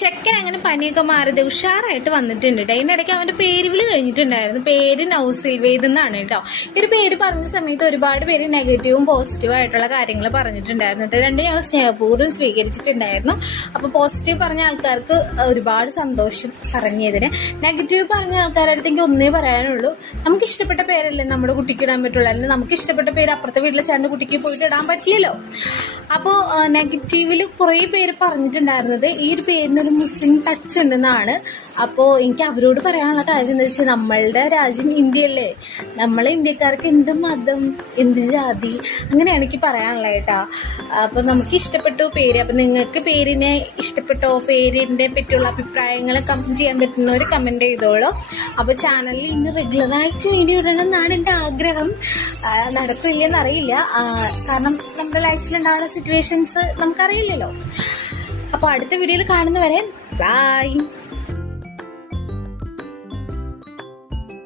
ചെക്കൻ അങ്ങനെ പനിയൊക്കെ മാറിയത് ഉഷാറായിട്ട് വന്നിട്ടുണ്ട് കേട്ടോ. ഇതിനിടയ്ക്ക് അവന്റെ പേര് വിളി കഴിഞ്ഞിട്ടുണ്ടായിരുന്നു. പേര് നൗസിൽവേദ് എന്നാണ് കേട്ടോ. ഈ ഒരു പേര് പറഞ്ഞ സമയത്ത് ഒരുപാട് പേര് നെഗറ്റീവും പോസിറ്റീവും ആയിട്ടുള്ള കാര്യങ്ങൾ പറഞ്ഞിട്ടുണ്ടായിരുന്നു കേട്ടോ. രണ്ടും ഞങ്ങൾ സ്നേഹപൂർവ്വം സ്വീകരിച്ചിട്ടുണ്ടായിരുന്നു. അപ്പോൾ പോസിറ്റീവ് പറഞ്ഞ ആൾക്കാർക്ക് ഒരുപാട് സന്തോഷം പറഞ്ഞതിന്. നെഗറ്റീവ് പറഞ്ഞ ആൾക്കാരുടെ അടുത്തെങ്കിൽ ഒന്നേ പറയാനുള്ളൂ, നമുക്ക് ഇഷ്ടപ്പെട്ട പേരല്ലേ നമ്മുടെ കുട്ടിക്ക് ഇടാൻ പറ്റുള്ളൂ. അല്ലെങ്കിൽ നമുക്ക് ഇഷ്ടപ്പെട്ട പേര് അപ്പുറത്തെ വീട്ടിലെ ചേട്ടൻ്റെ കുട്ടിക്ക് പോയിട്ട് ഇടാൻ പറ്റില്ലല്ലോ. അപ്പോൾ നെഗറ്റീവിൽ കുറേ പേര് പറഞ്ഞിട്ടുണ്ടായിരുന്നത് ഈ ഒരു പേരിനൊരു മുസ്ലിം ടച്ച് ഉണ്ടെന്നാണ്. അപ്പോൾ എനിക്ക് അവരോട് പറയാനുള്ള കാര്യം എന്താ വെച്ചാൽ, നമ്മളുടെ രാജ്യം ഇന്ത്യയല്ലേ, നമ്മളെ ഇന്ത്യക്കാർക്ക് എന്ത് മതം എന്ത് ജാതി അങ്ങനെയാണ് എനിക്ക് പറയാനുള്ളത് കേട്ടോ. അപ്പോൾ നമുക്ക് ഇഷ്ടപ്പെട്ടു പേര്. അപ്പം നിങ്ങൾക്ക് പേരിനെ ഇഷ്ടപ്പെട്ടോ, പേരിൻ്റെ പറ്റിയുള്ള അഭിപ്രായങ്ങൾ കമൻറ്റ് ചെയ്യാൻ പറ്റുന്നവർ കമൻറ്റ് ചെയ്തോളൂ. അപ്പോൾ ചാനലിൽ ഇന്ന് റെഗുലറായിട്ട് വീഡിയോ ഇടണം എന്നാണ് എൻ്റെ ആഗ്രഹം. നടക്കില്ലെന്നറിയില്ല, കാരണം നമ്മുടെ ലൈഫിലുണ്ടാകുന്ന സിറ്റുവേഷൻസ് നമുക്കറിയില്ലല്ലോ. അപ്പോൾ അടുത്ത വീഡിയോയിൽ കാണുന്നവരെ ബൈ.